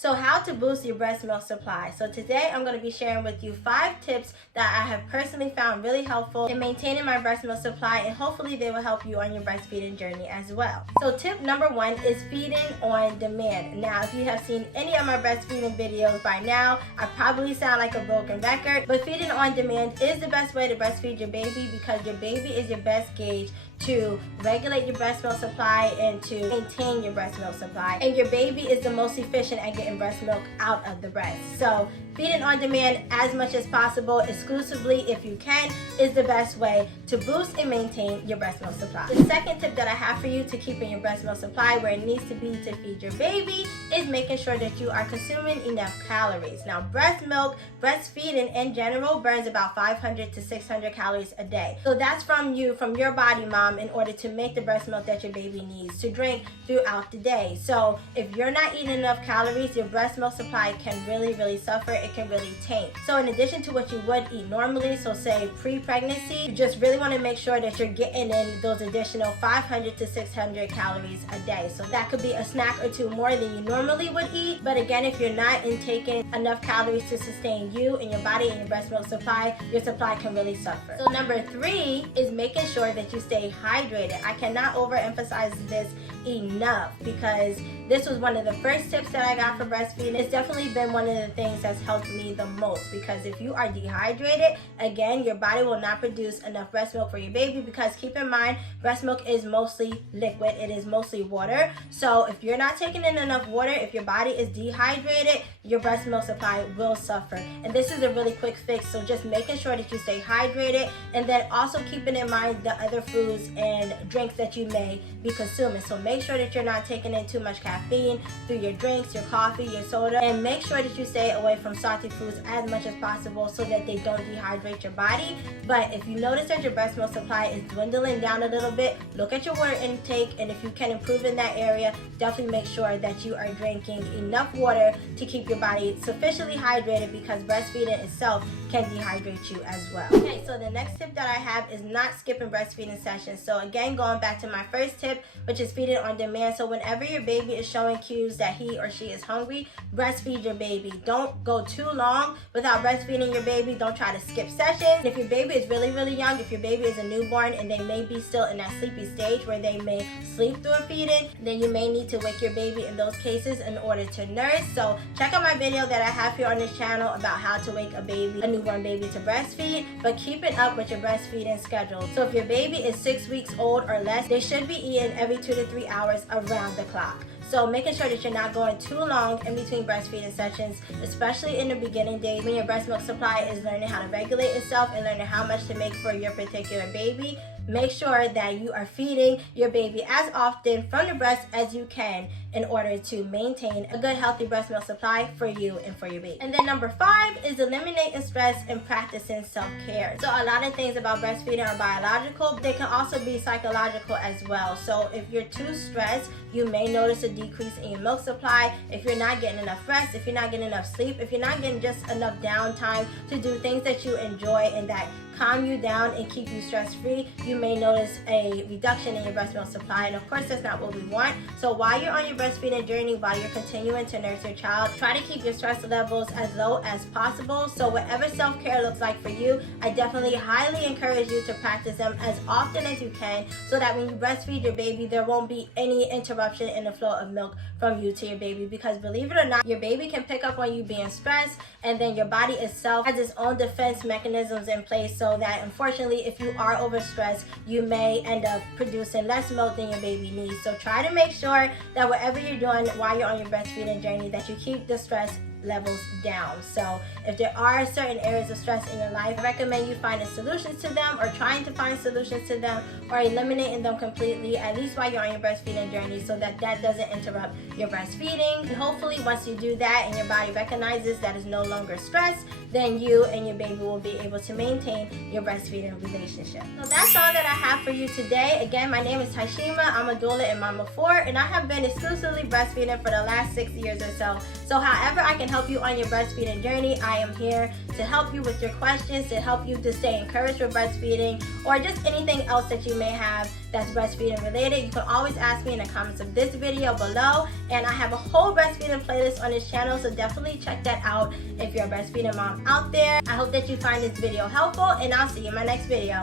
So how to boost your breast milk supply. So today I'm going to be sharing with you 5 tips that I have personally found really helpful in maintaining my breast milk supply, and hopefully they will help you on your breastfeeding journey as well. So tip number 1 is feeding on demand. Now, if you have seen any of my breastfeeding videos by now, I probably sound like a broken record, but feeding on demand is the best way to breastfeed your baby, because your baby is your best gauge to regulate your breast milk supply and to maintain your breast milk supply. And your baby is the most efficient at getting breast milk out of the breast. So feeding on demand as much as possible, exclusively if you can, is the best way to boost and maintain your breast milk supply. The second tip that I have for you to keeping your breast milk supply where it needs to be to feed your baby is making sure that you are consuming enough calories. Now, breast milk, breastfeeding in general burns about 500 to 600 calories a day. So that's from your body, mom, in order to make the breast milk that your baby needs to drink throughout the day. So if you're not eating enough calories, your breast milk supply can really suffer. It can really taint. So in addition to what you would eat normally, so say pre-pregnancy, you just really want to make sure that you're getting in those additional 500 to 600 calories a day. So that could be a snack or two more than you normally would eat. But again, if you're not intaking enough calories to sustain you and your body and your breast milk supply, your supply can really suffer. So number 3 is making sure that you stay hydrated. I cannot overemphasize this enough, because this was one of the first tips that I got for breastfeeding. It's definitely been one of the things that's helped me the most, because if you are dehydrated, again, your body will not produce enough breast milk for your baby, because keep in mind, breast milk is mostly liquid. It is mostly water. So if you're not taking in enough water, if your body is dehydrated, your breast milk supply will suffer. And this is a really quick fix, so just making sure that you stay hydrated, and then also keeping in mind the other foods and drinks that you may be consuming. So make sure that you're not taking in too much caffeine through your drinks, your coffee, your soda, and make sure that you stay away from salty foods as much as possible so that they don't dehydrate your body. But if you notice that your breast milk supply is dwindling down a little bit, look at your water intake, and if you can improve in that area, definitely make sure that you are drinking enough water to keep your body sufficiently hydrated, because breastfeeding itself can dehydrate you as well. Okay, so the next tip that I have is not skipping breastfeeding sessions. So again, going back to my first tip, which is feeding on demand. So whenever your baby is showing cues that he or she is hungry, breastfeed your baby. Don't go too long without breastfeeding your baby. Don't try to skip sessions. If your baby is really young, if your baby is a newborn and they may be still in that sleepy stage where they may sleep through a feeding, then you may need to wake your baby in those cases in order to nurse. So check out my video that I have here on this channel about how to wake a newborn baby to breastfeed, but keep it up with your breastfeeding schedule. So if your baby is 6 weeks old or less, they should be eating every 2 to 3 hours around the clock. So making sure that you're not going too long in between breastfeeding sessions, especially in the beginning days when your breast milk supply is learning how to regulate itself and learning how much to make for your particular baby. Make sure that you are feeding your baby as often from the breast as you can in order to maintain a good, healthy breast milk supply for you and for your baby. And then number 5 is eliminating stress and practicing self-care. So a lot of things about breastfeeding are biological, but they can also be psychological as well. So if you're too stressed, you may notice a decrease in your milk supply. If you're not getting enough rest, if you're not getting enough sleep, if you're not getting just enough downtime to do things that you enjoy and that calm you down and keep you stress-free, you may notice a reduction in your breast milk supply, and of course that's not what we want. So while you're on your breastfeeding journey, while you're continuing to nurse your child, try to keep your stress levels as low as possible. So whatever self-care looks like for you, I definitely highly encourage you to practice them as often as you can, so that when you breastfeed your baby, there won't be any interruption in the flow of milk from you to your baby. Because believe it or not, your baby can pick up on you being stressed, and then your body itself has its own defense mechanisms in place, so that unfortunately, if you are overstressed, you may end up producing less milk than your baby needs. So try to make sure that whatever you're doing while you're on your breastfeeding journey, that you keep the stress levels down. So if there are certain areas of stress in your life, I recommend you finding solutions to them, or trying to find solutions to them, or eliminating them completely, at least while you're on your breastfeeding journey, so that that doesn't interrupt your breastfeeding. And hopefully once you do that and your body recognizes that it's no longer stress, then you and your baby will be able to maintain your breastfeeding relationship. So that's all that I have for you today. Again, my name is Tashima. I'm a doula and mama 4, and I have been exclusively breastfeeding for the last 6 years or so. So however I can can help you on your breastfeeding journey, I am here to help you with your questions, to help you to stay encouraged with breastfeeding, or just anything else that you may have that's breastfeeding related. You can always ask me in the comments of this video below, and I have a whole breastfeeding playlist on this channel, so definitely check that out if you're a breastfeeding mom out there. I hope that you find this video helpful, and I'll see you in my next video.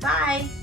Bye!